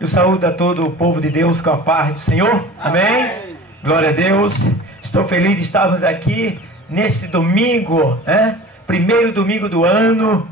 Eu saúdo a todo o povo de Deus com a paz do Senhor. Amém? Glória a Deus. Estou feliz de estarmos aqui nesse domingo, primeiro domingo do ano,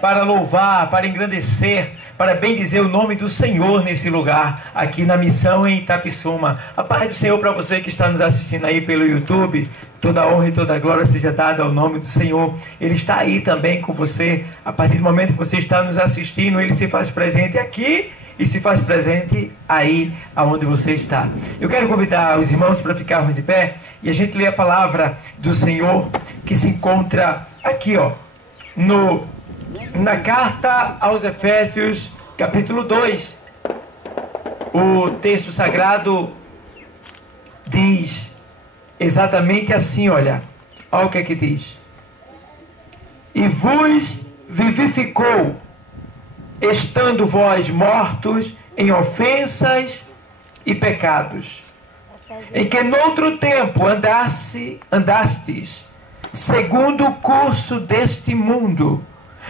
para louvar, para engrandecer, para bendizer o nome do Senhor nesse lugar, aqui na missão em Itapissuma. A paz do Senhor para você que está nos assistindo aí pelo YouTube. Toda a honra e toda a glória seja dada ao nome do Senhor. Ele está aí também com você. A partir do momento que você está nos assistindo, Ele se faz presente aqui e se faz presente aí aonde você está. Eu quero convidar os irmãos para ficarmos de pé e a gente lê a palavra do Senhor que se encontra aqui, na carta aos Efésios, capítulo 2. O texto sagrado diz exatamente assim, olha o que é que diz: e vos vivificou, estando vós mortos em ofensas e pecados, em que noutro tempo andastes, segundo o curso deste mundo,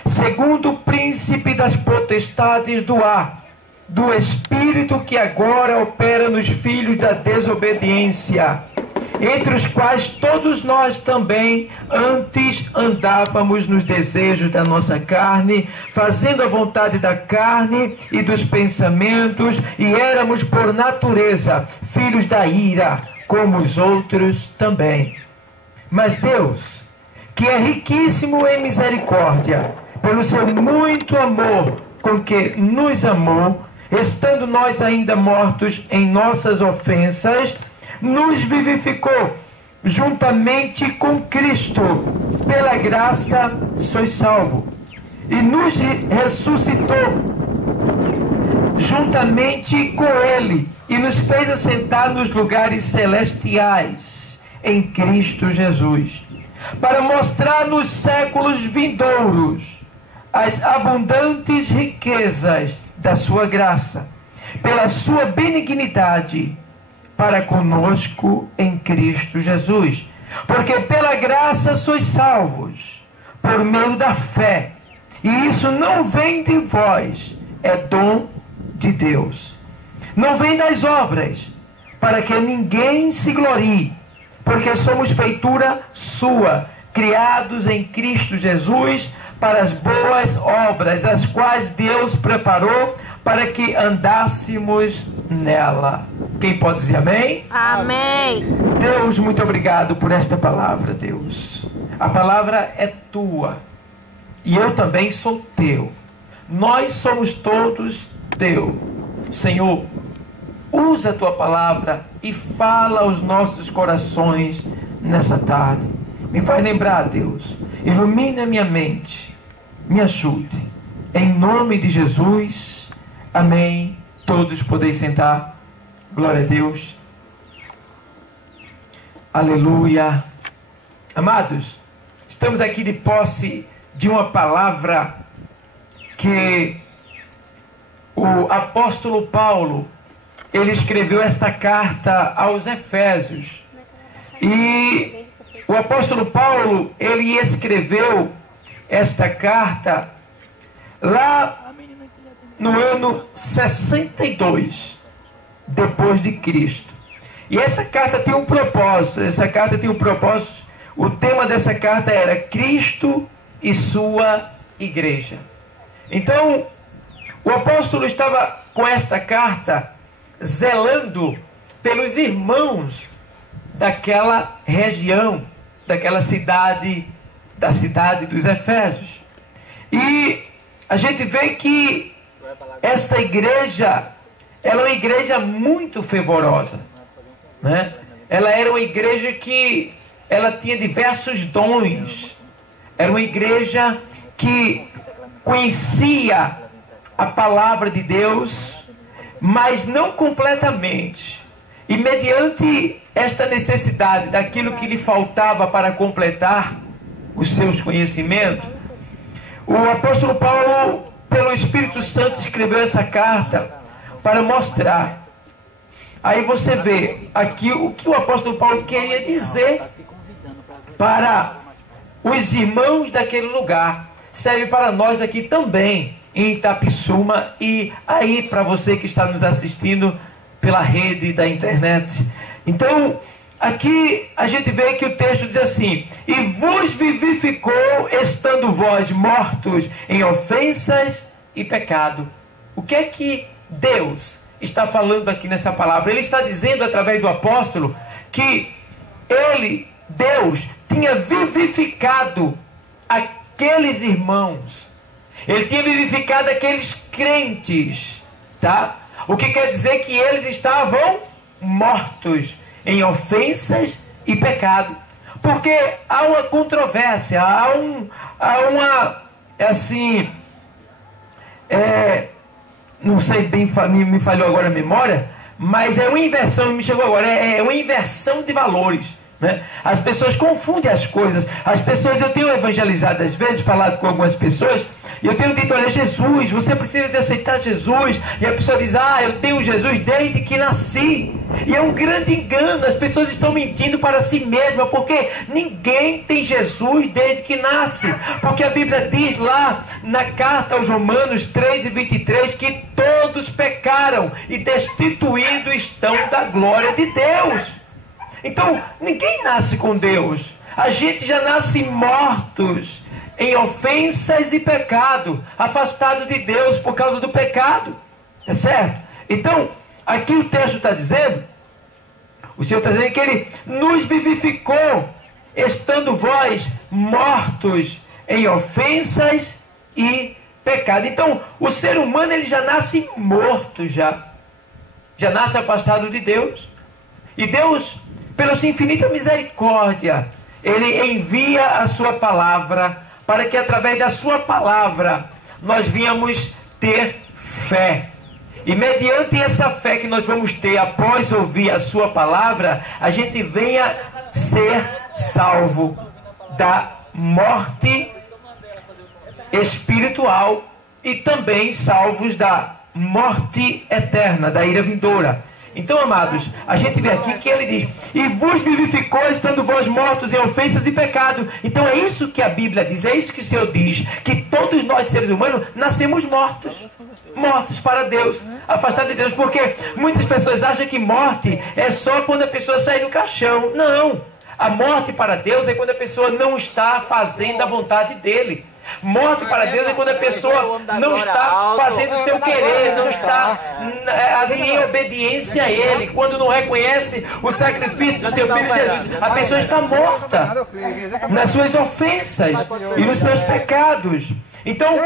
segundo o príncipe das potestades do ar, do espírito que agora opera nos filhos da desobediência, entre os quais todos nós também antes andávamos nos desejos da nossa carne, fazendo a vontade da carne e dos pensamentos, e éramos por natureza filhos da ira, como os outros também. Mas Deus, que é riquíssimo em misericórdia, pelo seu muito amor com que nos amou, estando nós ainda mortos em nossas ofensas, nos vivificou juntamente com Cristo. Pela graça sois salvos. E nos ressuscitou juntamente com Ele e nos fez assentar nos lugares celestiais em Cristo Jesus, para mostrar nos séculos vindouros as abundantes riquezas da sua graça, pela sua benignidade para conosco em Cristo Jesus. Porque pela graça sois salvos, por meio da fé. E isso não vem de vós, é dom de Deus. Não vem das obras, para que ninguém se glorie, porque somos feitura sua, criados em Cristo Jesus para as boas obras, as quais Deus preparou para que andássemos nela. Quem pode dizer amém? Amém. Deus, muito obrigado por esta palavra, Deus. A palavra é tua e eu também sou teu. Nós somos todos teu. Senhor, usa a tua palavra e fala aos nossos corações nessa tarde. Me faz lembrar, Deus. Ilumina minha mente. Me ajude. Em nome de Jesus. Amém. Todos podeis sentar. Glória a Deus. Aleluia. Amados, estamos aqui de posse de uma palavra que o apóstolo Paulo, ele escreveu esta carta aos Efésios. E o apóstolo Paulo, ele escreveu esta carta lá no ano 62 depois de Cristo. E essa carta tem um propósito. O tema dessa carta era Cristo e sua igreja. Então, o apóstolo estava com esta carta zelando pelos irmãos daquela região, daquela cidade, da cidade dos Efésios. E a gente vê que esta igreja, ela é uma igreja muito fervorosa, né? Ela era uma igreja que ela tinha diversos dons. Era uma igreja que conhecia a palavra de Deus, mas não completamente. E mediante esta necessidade daquilo que lhe faltava para completar os seus conhecimentos, o apóstolo Paulo, pelo Espírito Santo, escreveu essa carta para mostrar. Aí você vê aqui o que o apóstolo Paulo queria dizer para os irmãos daquele lugar. Serve para nós aqui também. em Itapissuma e aí para você que está nos assistindo pela rede da internet. Então, aqui a gente vê que o texto diz assim: e vos vivificou, estando vós mortos em ofensas e pecado. O que é que Deus está falando aqui nessa palavra? Ele está dizendo através do apóstolo que Deus, tinha vivificado aqueles irmãos. Ele tinha vivificado aqueles crentes, tá? O que quer dizer que eles estavam mortos em ofensas e pecado. Porque há uma controvérsia, há uma, assim, não sei bem, me falhou agora a memória, mas é uma inversão, me chegou agora, é uma inversão de valores. As pessoas confundem as coisas. As pessoas, eu tenho evangelizado às vezes, falado com algumas pessoas, e eu tenho dito: olha, Jesus, você precisa de aceitar Jesus. E a pessoa diz: eu tenho Jesus desde que nasci. E é um grande engano. As pessoas estão mentindo para si mesmas, porque ninguém tem Jesus desde que nasce. Porque a Bíblia diz lá na carta aos Romanos 3:23 que todos pecaram e destituídos estão da glória de Deus. Então, ninguém nasce com Deus. A gente já nasce mortos em ofensas e pecado, afastado de Deus por causa do pecado. Tá certo? Então, aqui o texto está dizendo, o Senhor está dizendo que Ele nos vivificou, estando vós mortos em ofensas e pecado. Então, o ser humano, ele já nasce morto, já nasce afastado de Deus. E Deus, pela sua infinita misericórdia, Ele envia a sua palavra, para que através da sua palavra nós venhamos ter fé. E mediante essa fé que nós vamos ter após ouvir a sua palavra, a gente venha ser salvo da morte espiritual e também salvos da morte eterna, da ira vindoura. Então, amados, a gente vê aqui que ele diz: e vos vivificou, estando vós mortos em ofensas e pecado. Então é isso que a Bíblia diz, é isso que o Senhor diz, que todos nós seres humanos nascemos mortos para Deus, afastados de Deus. Porque muitas pessoas acham que morte é só quando a pessoa sai do caixão. Não, a morte para Deus é quando a pessoa não está fazendo a vontade dele. Morte para Deus é quando a pessoa não está fazendo o seu querer, não está ali em obediência a Ele, quando não reconhece o sacrifício do seu Filho Jesus. A pessoa está morta nas suas ofensas e nos seus pecados. Então,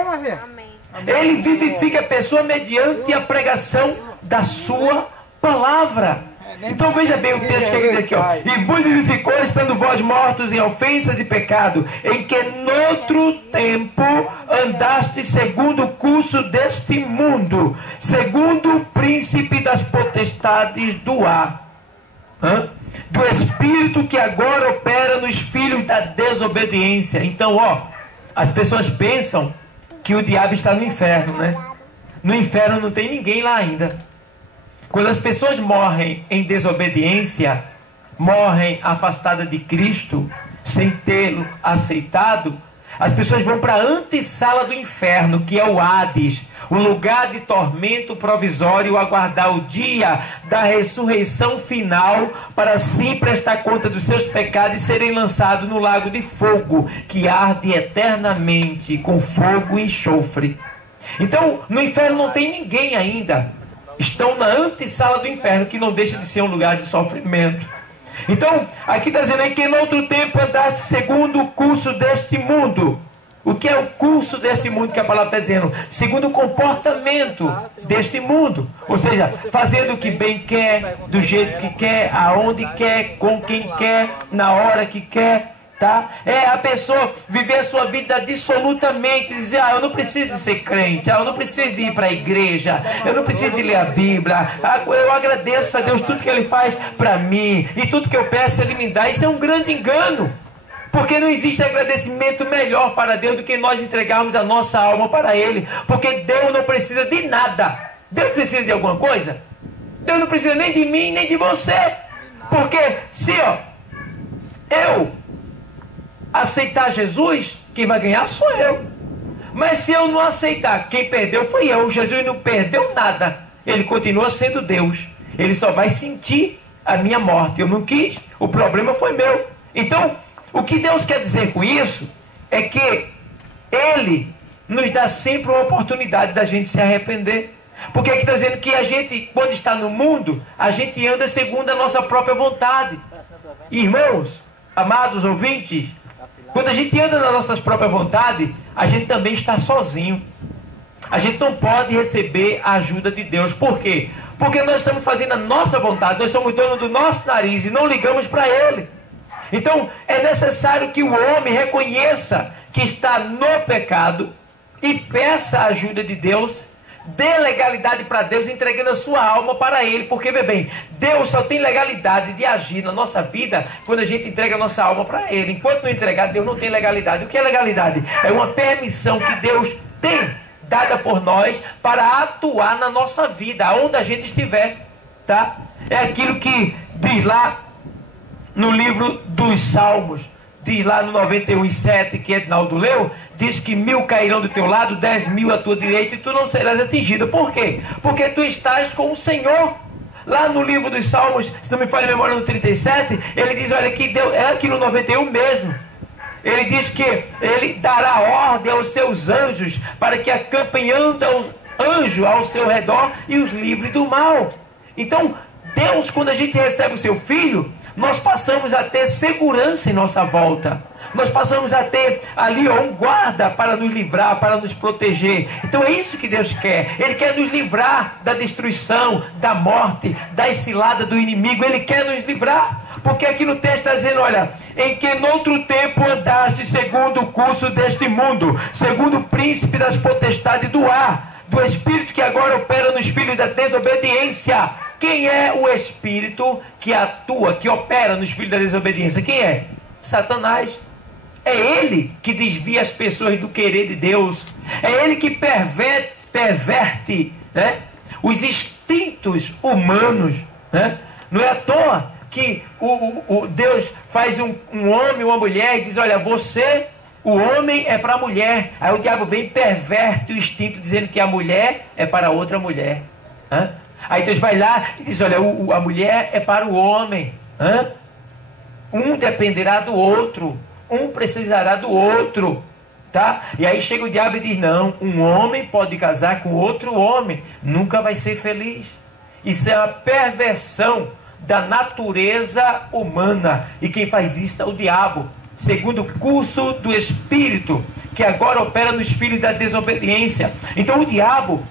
Ele vivifica a pessoa mediante a pregação da sua palavra. Então veja bem o texto que ele diz aqui, ó: e vos vivificou, estando vós mortos em ofensas e pecado, em que noutro tempo andaste segundo o curso deste mundo, segundo o príncipe das potestades do ar, do espírito que agora opera nos filhos da desobediência. Então, as pessoas pensam que o diabo está no inferno, né? No inferno não tem ninguém lá ainda. Quando as pessoas morrem em desobediência, morrem afastadas de Cristo, sem tê-lo aceitado, as pessoas vão para a antessala do inferno, que é o Hades, o lugar de tormento provisório, aguardar o dia da ressurreição final, para assim prestar conta dos seus pecados e serem lançados no lago de fogo, que arde eternamente com fogo e enxofre. Então, no inferno não tem ninguém ainda. Estão na antessala do inferno, que não deixa de ser um lugar de sofrimento. Então, aqui está dizendo que em outro tempo andaste segundo o curso deste mundo. O que é o curso desse mundo que a palavra está dizendo? Segundo o comportamento deste mundo. Ou seja, fazendo o que bem quer, do jeito que quer, aonde quer, com quem quer, na hora que quer. Tá? É a pessoa viver a sua vida dissolutamente, dizer: eu não preciso de ser crente, eu não preciso de ir para a igreja, eu não preciso de ler a Bíblia, eu agradeço a Deus tudo que Ele faz para mim, e tudo que eu peço Ele me dá. Isso é um grande engano, porque não existe agradecimento melhor para Deus do que nós entregarmos a nossa alma para Ele, porque Deus não precisa de nada. Deus precisa de alguma coisa? Deus não precisa nem de mim, nem de você, porque se eu aceitar Jesus, quem vai ganhar sou eu. Mas se eu não aceitar, quem perdeu foi eu. Jesus não perdeu nada. Ele continua sendo Deus. Ele só vai sentir a minha morte. Eu não quis, o problema foi meu. Então, o que Deus quer dizer com isso é que Ele nos dá sempre uma oportunidade da gente se arrepender. Porque aqui está dizendo que a gente, quando está no mundo, a gente anda segundo a nossa própria vontade. Irmãos, amados ouvintes, quando a gente anda na nossa própria vontade, a gente também está sozinho. A gente não pode receber a ajuda de Deus. Por quê? Porque nós estamos fazendo a nossa vontade, nós somos donos do nosso nariz e não ligamos para Ele. Então, é necessário que o homem reconheça que está no pecado e peça a ajuda de Deus, dê legalidade para Deus, entregando a sua alma para Ele. Porque, vê bem, Deus só tem legalidade de agir na nossa vida quando a gente entrega a nossa alma para Ele. Enquanto não entregar, Deus não tem legalidade. O que é legalidade? É uma permissão que Deus tem, dada por nós, para atuar na nossa vida, aonde a gente estiver, tá? É aquilo que diz lá no livro dos Salmos, diz lá no 91:7, que Ednaldo leu, diz que 1000 cairão do teu lado, 10.000 à tua direita, e tu não serás atingido. Por quê? Porque tu estás com o Senhor. Lá no livro dos Salmos, se não me falha a memória, no 37, ele diz, olha, que Deus, é aqui no 91 mesmo, ele diz que ele dará ordem aos seus anjos para que acampem anjos ao seu redor e os livre do mal. Então, Deus, quando a gente recebe o seu Filho, nós passamos a ter segurança em nossa volta. Nós passamos a ter ali um guarda para nos livrar, para nos proteger. Então é isso que Deus quer. Ele quer nos livrar da destruição, da morte, da cilada do inimigo. Ele quer nos livrar. Porque aqui no texto está dizendo, olha, em que noutro tempo andaste segundo o curso deste mundo, segundo o príncipe das potestades do ar, do espírito que agora opera nos filhos da desobediência. Quem é o espírito que atua, que opera nos filhos da desobediência? Quem é? Satanás. É ele que desvia as pessoas do querer de Deus. É ele que perverte, né, os instintos humanos, né? Não é à toa que o Deus faz um homem, uma mulher e diz, olha, você, o homem é para a mulher. Aí o diabo vem e perverte o instinto, dizendo que a mulher é para outra mulher. Hã? Aí Deus vai lá e diz, olha, a mulher é para o homem. Hã? Um dependerá do outro. Um precisará do outro. Tá? E aí chega o diabo e diz, não, um homem pode casar com outro homem. Nunca vai ser feliz. Isso é uma perversão da natureza humana. E quem faz isso é o diabo. Segundo o curso do Espírito, que agora opera nos filhos da desobediência. Então o diabo,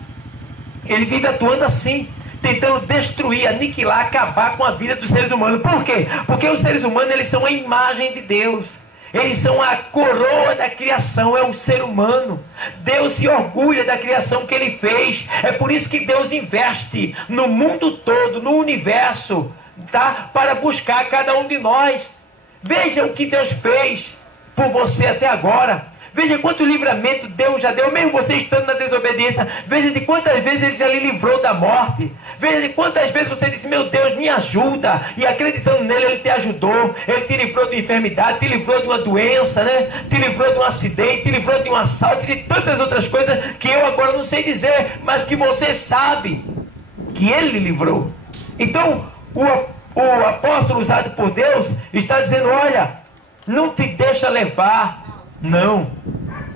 ele vive atuando assim, tentando destruir, aniquilar, acabar com a vida dos seres humanos. Por quê? Porque os seres humanos, eles são a imagem de Deus. Eles são a coroa da criação, é o ser humano. Deus se orgulha da criação que Ele fez. É por isso que Deus investe no mundo todo, no universo, tá? Para buscar cada um de nós. Veja o que Deus fez por você até agora. Veja quanto livramento Deus já deu, mesmo você estando na desobediência. Veja de quantas vezes Ele já lhe livrou da morte. Veja de quantas vezes você disse, meu Deus, me ajuda. E acreditando nele, Ele te ajudou. Ele te livrou de enfermidade, te livrou de uma doença, né? Te livrou de um acidente, te livrou de um assalto, de tantas outras coisas que eu agora não sei dizer, mas que você sabe que Ele lhe livrou. Então, o apóstolo usado por Deus está dizendo, olha, não te deixa levar, não,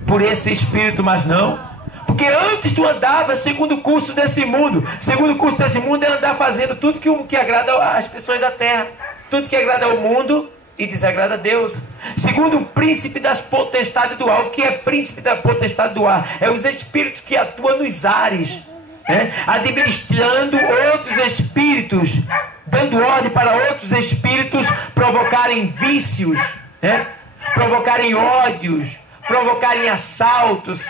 por esse espírito, mas não. Porque antes tu andava segundo o curso desse mundo. Segundo o curso desse mundo é andar fazendo tudo que agrada às pessoas da terra. Tudo que agrada ao mundo e desagrada a Deus. Segundo o príncipe das potestades do ar. O que é príncipe da potestade do ar? É os espíritos que atuam nos ares, né? Administrando outros espíritos, dando ordem para outros espíritos provocarem vícios, né? Provocarem ódios, provocarem assaltos,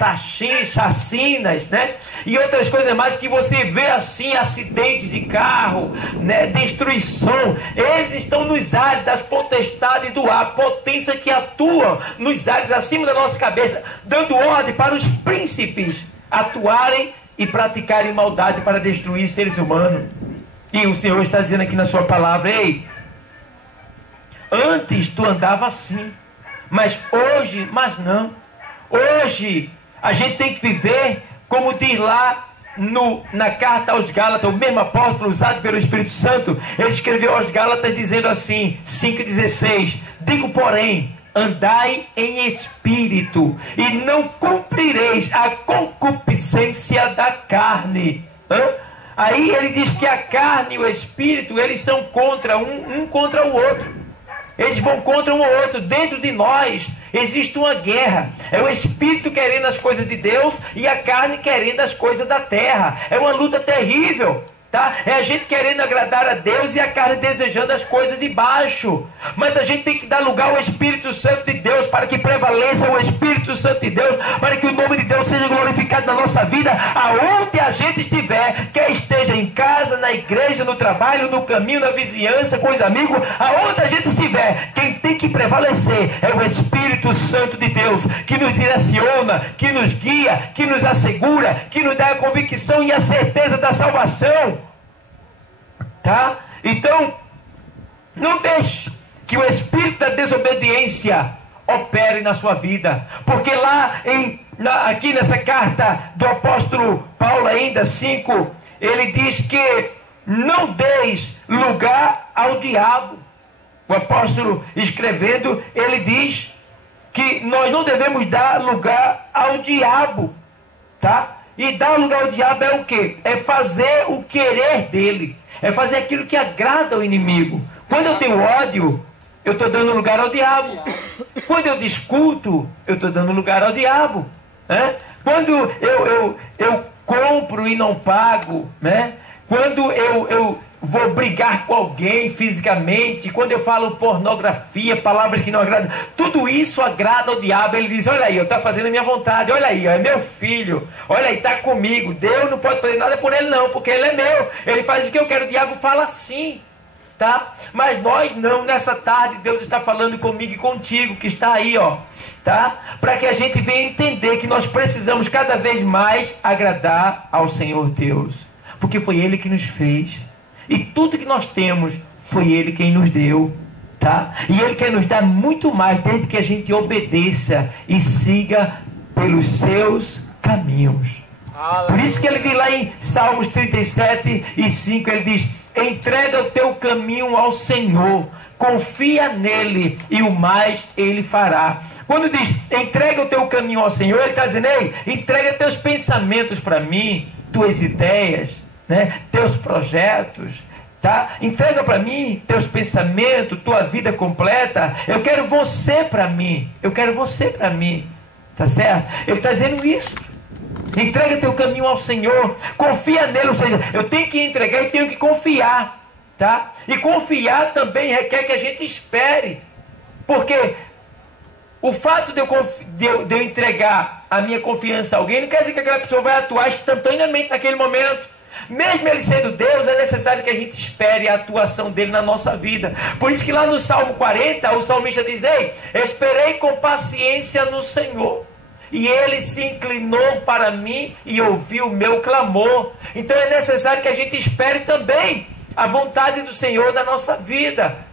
chacinas, né? E outras coisas mais que você vê assim, acidentes de carro, né? Destruição. Eles estão nos ares das potestades do ar, potência que atuam nos ares acima da nossa cabeça, dando ordem para os príncipes atuarem e praticarem maldade para destruir seres humanos. E o Senhor está dizendo aqui na sua palavra, ei, antes tu andava assim, mas hoje, mas não. Hoje A gente tem que viver como diz lá na carta aos Gálatas, o mesmo apóstolo usado pelo Espírito Santo. Ele escreveu aos Gálatas dizendo assim, 5,16: digo, porém, andai em espírito, e não cumprireis a concupiscência da carne. Aí ele diz que a carne e o espírito, eles são contra um contra o outro. Eles vão contra um ou outro. Dentro de nós existe uma guerra. É o espírito querendo as coisas de Deus e a carne querendo as coisas da terra. É uma luta terrível, tá? É a gente querendo agradar a Deus e a carne desejando as coisas de baixo. Mas a gente tem que dar lugar ao Espírito Santo de Deus, para que prevaleça o Espírito Santo de Deus, para que o nome de Deus seja glorificado na nossa vida, aonde a gente estiver, quer esteja em casa, na igreja, no trabalho, no caminho, na vizinhança, com os amigos, aonde a gente estiver, quem tem que prevalecer é o Espírito Santo de Deus, que nos direciona, que nos guia, que nos assegura, que nos dá a convicção e a certeza da salvação. Tá? Então, não deixe que o espírito da desobediência opere na sua vida, porque lá aqui nessa carta do apóstolo Paulo ainda 5, ele diz que não deis lugar ao diabo. O apóstolo escrevendo, ele diz que nós não devemos dar lugar ao diabo, tá? E dar lugar ao diabo é o quê? É fazer o querer dele. É fazer aquilo que agrada ao inimigo. Quando eu tenho ódio, eu estou dando lugar ao diabo. Quando eu discuto, eu estou dando lugar ao diabo. Quando eu compro e não pago, né? Quando eu vou brigar com alguém fisicamente, quando eu falo pornografia, palavras que não agradam, tudo isso agrada ao diabo. Ele diz, olha aí, eu estou fazendo a minha vontade, olha aí, é meu filho, olha aí, está comigo, Deus não pode fazer nada por ele não, porque ele é meu, ele faz o que eu quero. O diabo fala assim, tá? Mas nós não. Nessa tarde Deus está falando comigo e contigo, que está aí, ó, tá? Para que a gente venha entender que nós precisamos cada vez mais agradar ao Senhor Deus, porque foi Ele que nos fez. E tudo que nós temos foi Ele quem nos deu, tá? E Ele quer nos dar muito mais, desde que a gente obedeça e siga pelos seus caminhos. Por isso que ele diz lá em Salmos 37:5, ele diz, entrega o teu caminho ao Senhor, confia nele e o mais Ele fará. Quando diz, entrega o teu caminho ao Senhor, Ele está dizendo, ei, entrega teus pensamentos para mim, tuas ideias, né? Teus projetos, tá? Entrega para mim teus pensamentos, tua vida completa. Eu quero você para mim. Eu quero você para mim. Tá certo? Ele está dizendo isso. Entrega teu caminho ao Senhor. Confia nele. Ou seja, eu tenho que entregar e tenho que confiar. Tá? E confiar também requer que a gente espere. Porque o fato de eu entregar a minha confiança a alguém não quer dizer que aquela pessoa vai atuar instantaneamente naquele momento. Mesmo Ele sendo Deus, é necessário que a gente espere a atuação dele na nossa vida. Por isso que lá no Salmo 40, o salmista diz, ei, esperei com paciência no Senhor, e Ele se inclinou para mim e ouviu o meu clamor. Então é necessário que a gente espere também a vontade do Senhor na nossa vida.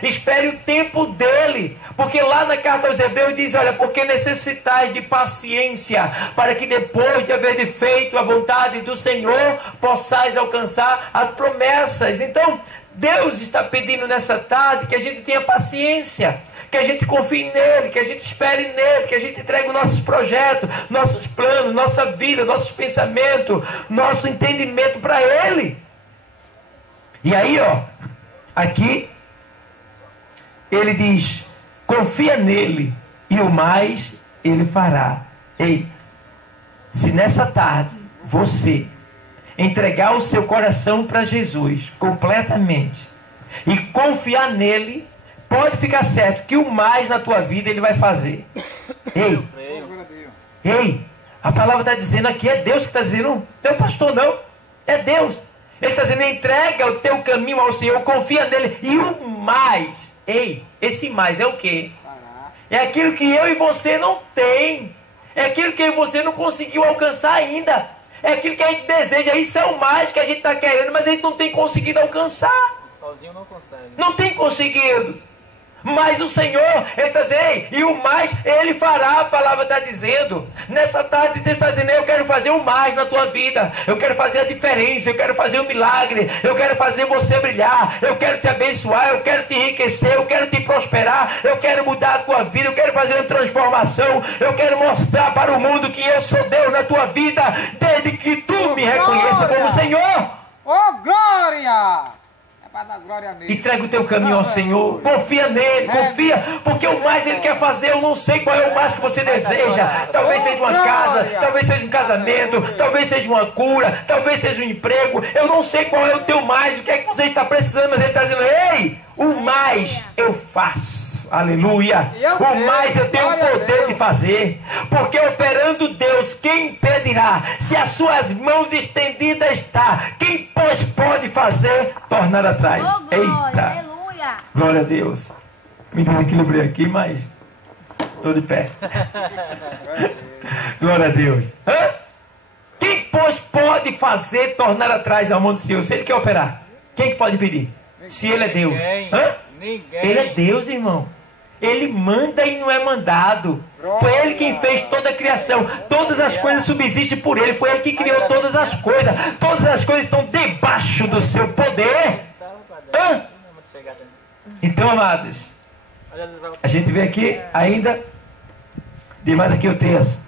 Espere o tempo dele, porque lá na carta aos Hebreus diz, olha, porque necessitais de paciência, para que depois de haver feito a vontade do Senhor, possais alcançar as promessas. Então Deus está pedindo nessa tarde que a gente tenha paciência, que a gente confie nele, que a gente espere nele, que a gente entregue os nossos projetos, nossos planos, nossa vida, nossos pensamentos, nosso entendimento para ele. E aí, ó, aqui ele diz, confia nele e o mais Ele fará. Ei, se nessa tarde você entregar o seu coração para Jesus completamente e confiar nele, pode ficar certo que o mais na tua vida Ele vai fazer. Ei, a palavra está dizendo aqui, é Deus que está dizendo, não é o pastor não, é Deus. Ele está dizendo, entrega o teu caminho ao Senhor, confia nele e o mais. Ei, esse mais é o quê? É aquilo que eu e você não tem. É aquilo que eu e você não conseguiu alcançar ainda. É aquilo que a gente deseja. Isso é o mais que a gente está querendo, mas a gente não tem conseguido alcançar. Sozinho não consegue. Não tem conseguido. Mas o Senhor, Ele está dizendo, ei, e o mais Ele fará, a palavra está dizendo. Nessa tarde Deus está dizendo, eu quero fazer o mais na tua vida, eu quero fazer a diferença, eu quero fazer o milagre, eu quero fazer você brilhar, eu quero te abençoar, eu quero te enriquecer, eu quero te prosperar, eu quero mudar a tua vida, eu quero fazer uma transformação, eu quero mostrar para o mundo que eu sou Deus na tua vida, desde que tu me reconheça como Senhor. Oh, glória! Dar glória mesmo. Entrega o teu caminho ao Senhor, confia nele, confia, porque o mais Ele quer fazer. Eu não sei qual é o mais que você deseja. Talvez seja uma casa, talvez seja um casamento, talvez seja uma cura, talvez seja um emprego. Eu não sei qual é o teu mais, o que é que você está precisando, mas Ele está dizendo, ei, o mais eu faço. Aleluia. O mais eu tenho o poder de fazer, porque operando Deus, quem impedirá? Se as suas mãos estendidas está, quem pois pode fazer tornar atrás? Oh, glória, eita, aleluia. Glória a Deus. Me desequilibrei aqui, mas estou de pé. Glória a Deus. Hã? Quem pois pode fazer tornar atrás ao mundo seu? Se Ele quer operar, quem que pode pedir? Se Ele é Deus. Hã? Ele é Deus, irmão. Ele manda e não é mandado. Foi Ele quem fez toda a criação. Todas as coisas subsistem por Ele. Foi Ele que criou todas as coisas. Todas as coisas estão debaixo do seu poder. Hã? Então, amados, a gente vê aqui ainda. Diz mais aqui o texto.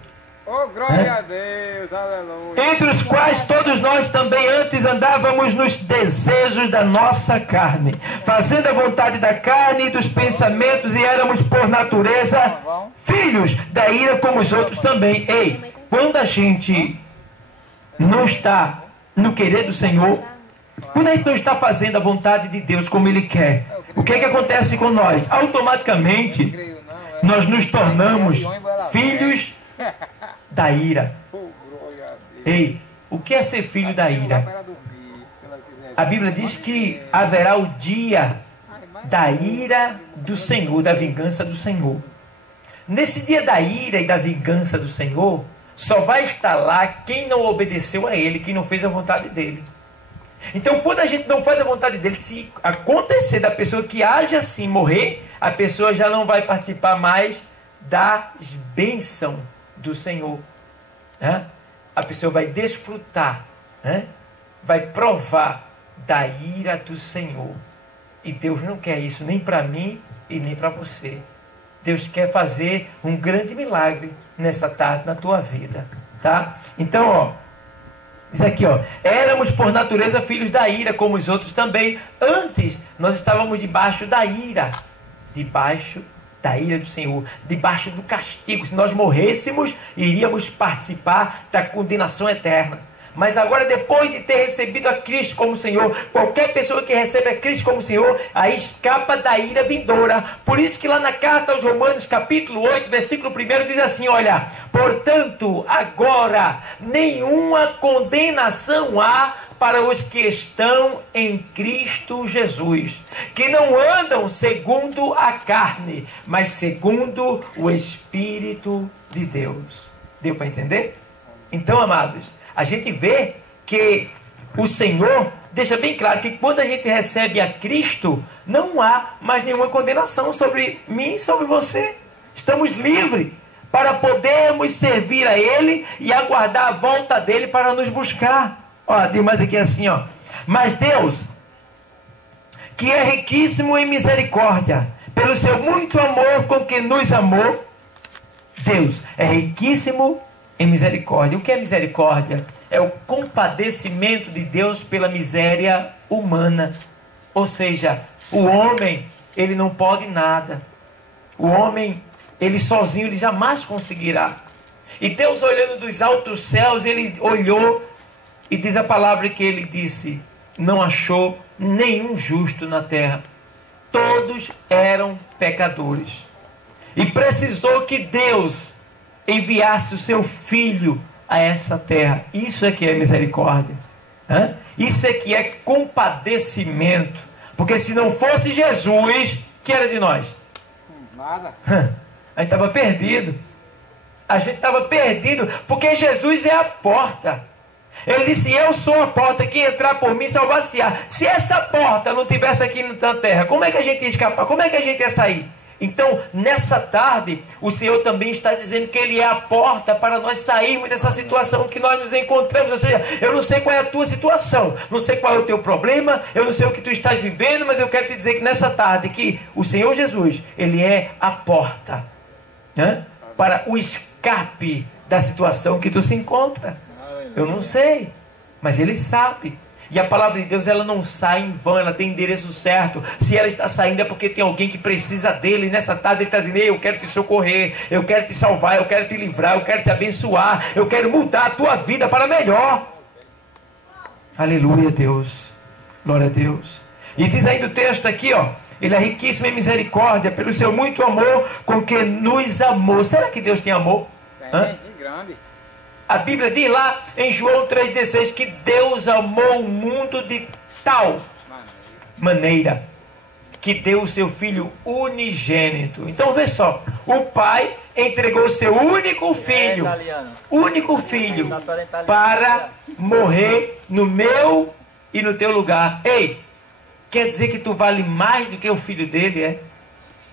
Oh, glória a Deus, aleluia. Entre os quais todos nós também antes andávamos nos desejos da nossa carne, fazendo a vontade da carne e dos pensamentos, e éramos por natureza filhos da ira como os outros também. Ei, quando a gente não está no querer do Senhor, quando a gente não está fazendo a vontade de Deus como Ele quer, o que é que acontece com nós? Automaticamente nós nos tornamos filhos da ira. Ei, o que é ser filho da ira? A Bíblia diz que haverá o dia da ira do Senhor, da vingança do Senhor. Nesse dia da ira e da vingança do Senhor, só vai estar lá quem não obedeceu a Ele, quem não fez a vontade dEle. Então, quando a gente não faz a vontade dEle, se acontecer da pessoa que age assim morrer, a pessoa já não vai participar mais das bênçãos do Senhor. A pessoa vai desfrutar, vai provar da ira do Senhor. E Deus não quer isso nem para mim e nem para você. Deus quer fazer um grande milagre nessa tarde na tua vida, tá? Então, ó, diz aqui, ó, éramos por natureza filhos da ira, como os outros também. Antes nós estávamos debaixo da ira do Senhor, debaixo do castigo. Se nós morrêssemos, iríamos participar da condenação eterna. Mas agora, depois de ter recebido a Cristo como Senhor, qualquer pessoa que recebe a Cristo como Senhor, aí escapa da ira vindoura. Por isso que lá na carta aos Romanos, capítulo 8, versículo 1, diz assim, olha, portanto, agora nenhuma condenação há para os que estão em Cristo Jesus, que não andam segundo a carne, mas segundo o Espírito de Deus. Deu para entender? Então, amados, a gente vê que o Senhor deixa bem claro que quando a gente recebe a Cristo, não há mais nenhuma condenação sobre mim e sobre você. Estamos livres para podermos servir a Ele e aguardar a volta dEle para nos buscar. Ó, tem mais aqui assim, ó. Mas Deus, que é riquíssimo em misericórdia, pelo seu muito amor com que nos amou, Deus é riquíssimo em misericórdia. O que é misericórdia? É o compadecimento de Deus pela miséria humana. Ou seja, o homem, ele não pode nada. O homem, ele sozinho, ele jamais conseguirá. E Deus, olhando dos altos céus, ele olhou e diz a palavra que ele disse, não achou nenhum justo na terra. Todos eram pecadores. E precisou que Deus enviasse o seu Filho a essa terra. Isso é que é misericórdia. Isso é que é compadecimento. Porque se não fosse Jesus, que era de nós? Nada. A gente estava perdido. A gente estava perdido, porque Jesus é a porta. Ele disse: eu sou a porta, que entrar por mim salvar-se-á. Se essa porta não tivesse aqui na terra, como é que a gente ia escapar? Como é que a gente ia sair? Então, nessa tarde, o Senhor também está dizendo que Ele é a porta para nós sairmos dessa situação que nós nos encontramos. Ou seja, eu não sei qual é a tua situação, não sei qual é o teu problema, eu não sei o que tu estás vivendo, mas eu quero te dizer que nessa tarde, que o Senhor Jesus, Ele é a porta, né, para o escape da situação que tu se encontra. Eu não sei, mas Ele sabe. E a palavra de Deus, ela não sai em vão, ela tem endereço certo. Se ela está saindo é porque tem alguém que precisa dele. E nessa tarde ele está dizendo: eu quero te socorrer, eu quero te salvar, eu quero te livrar, eu quero te abençoar, eu quero mudar a tua vida para melhor. Aleluia, Deus. Glória a Deus. E diz aí do texto aqui, ó: Ele é riquíssimo em misericórdia, pelo seu muito amor com que nos amou. Será que Deus tem amor? Tem grande. A Bíblia diz lá em João 3,16 que Deus amou o mundo de tal maneira que deu o seu Filho unigênito. Então vê só, o Pai entregou o seu único filho, para morrer no meu e no teu lugar. Ei, quer dizer que tu vale mais do que o filho dele, é?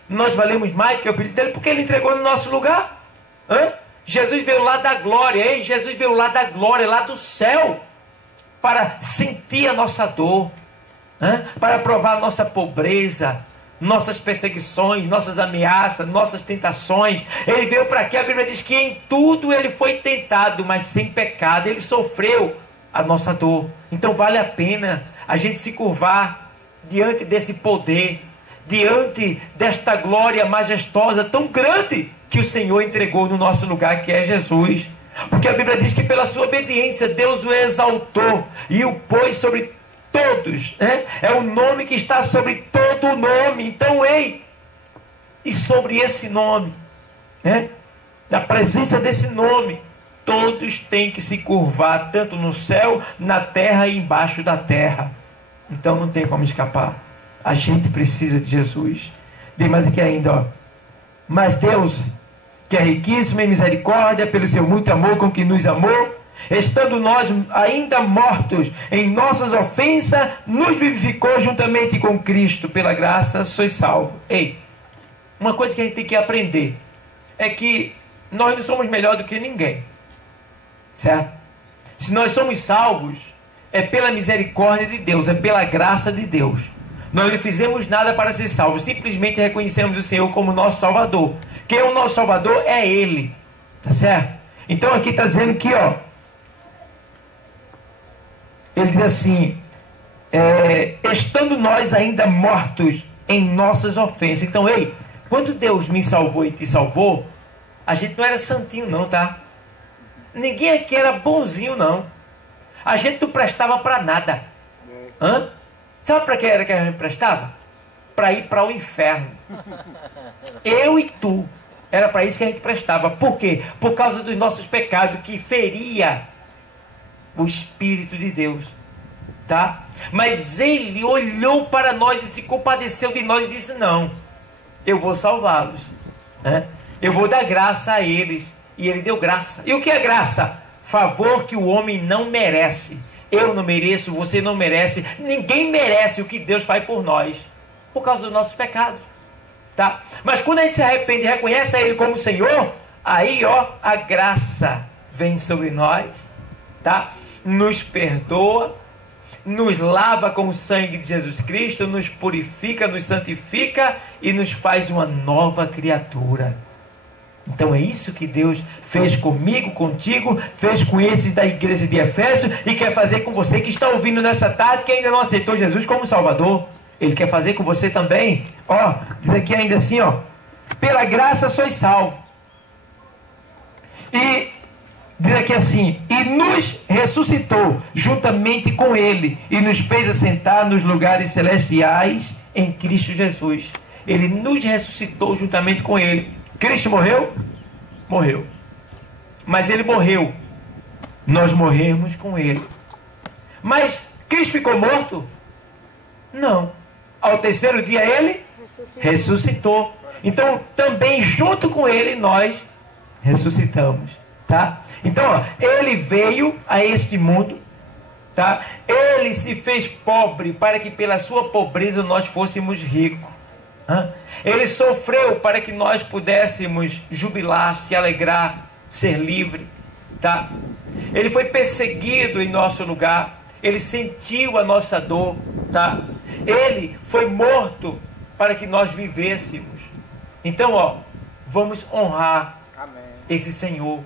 Nós valemos mais do que o filho dele porque ele entregou no nosso lugar. Jesus veio lá da glória, ei, Jesus veio lá da glória, lá do céu, para sentir a nossa dor, para provar a nossa pobreza, nossas perseguições, nossas ameaças, nossas tentações. Ele veio para aqui, a Bíblia diz que em tudo ele foi tentado, mas sem pecado. Ele sofreu a nossa dor. Então vale a pena a gente se curvar diante desse poder, diante desta glória majestosa tão grande que o Senhor entregou no nosso lugar, que é Jesus. Porque a Bíblia diz que pela sua obediência Deus o exaltou e o pôs sobre todos, é o nome que está sobre todo o nome. Então, ei, e sobre esse nome, na presença desse nome, todos têm que se curvar, tanto no céu, na terra e embaixo da terra. Então não tem como escapar. A gente precisa de Jesus. Tem mais aqui ainda, ó: mas Deus, que é riquíssimo em misericórdia, pelo seu muito amor com que nos amou, estando nós ainda mortos em nossas ofensas, nos vivificou juntamente com Cristo. Pela graça sois salvos. Ei, uma coisa que a gente tem que aprender é que nós não somos melhor do que ninguém, certo? Se nós somos salvos, é pela misericórdia de Deus, é pela graça de Deus. Nós não fizemos nada para ser salvos, simplesmente reconhecemos o Senhor como nosso Salvador. Quem é o nosso Salvador? É Ele, tá certo? Então aqui está dizendo que, ó, ele diz assim: estando nós ainda mortos em nossas ofensas. Então, ei, quando Deus me salvou e te salvou, a gente não era santinho não, tá? Ninguém aqui era bonzinho não. A gente não prestava para nada. Sabe para que era que a gente prestava? Para ir para o inferno. Eu e tu. Era para isso que a gente prestava. Por quê? Por causa dos nossos pecados, que feria o Espírito de Deus, tá? Mas Ele olhou para nós e se compadeceu de nós e disse: não, eu vou salvá-los, eu vou dar graça a eles. E Ele deu graça. E o que é graça? Favor que o homem não merece. Eu não mereço, você não merece, ninguém merece o que Deus faz por nós, por causa dos nossos pecados, tá? Mas quando a gente se arrepende e reconhece a Ele como Senhor, aí, ó, a graça vem sobre nós, tá? Nos perdoa, nos lava com o sangue de Jesus Cristo, nos purifica, nos santifica e nos faz uma nova criatura. Então é isso que Deus fez comigo, contigo, fez com esses da igreja de Efésios e quer fazer com você que está ouvindo nessa tarde, que ainda não aceitou Jesus como Salvador. Ele quer fazer com você também. Ó, diz aqui ainda assim, ó: pela graça sois salvos. E diz aqui assim: e nos ressuscitou juntamente com Ele e nos fez assentar nos lugares celestiais em Cristo Jesus. Ele nos ressuscitou juntamente com Ele. Cristo morreu? Morreu. Mas Ele morreu. Nós morremos com Ele. Mas Cristo ficou morto? Não. Ao terceiro dia Ele ressuscitou. Então também junto com Ele nós ressuscitamos. tá? Então, ó, ele veio a este mundo, tá? Ele se fez pobre para que pela sua pobreza nós fôssemos ricos. Ele sofreu para que nós pudéssemos jubilar, se alegrar, ser livre, tá? Ele foi perseguido em nosso lugar, ele sentiu a nossa dor, tá? Ele foi morto para que nós vivêssemos. Então, ó, vamos honrar esse Senhor,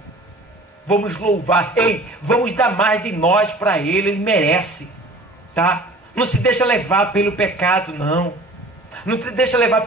vamos louvar, ei, vamos dar mais de nós para ele merece, tá? Não se deixa levar pelo pecado, não te deixa levar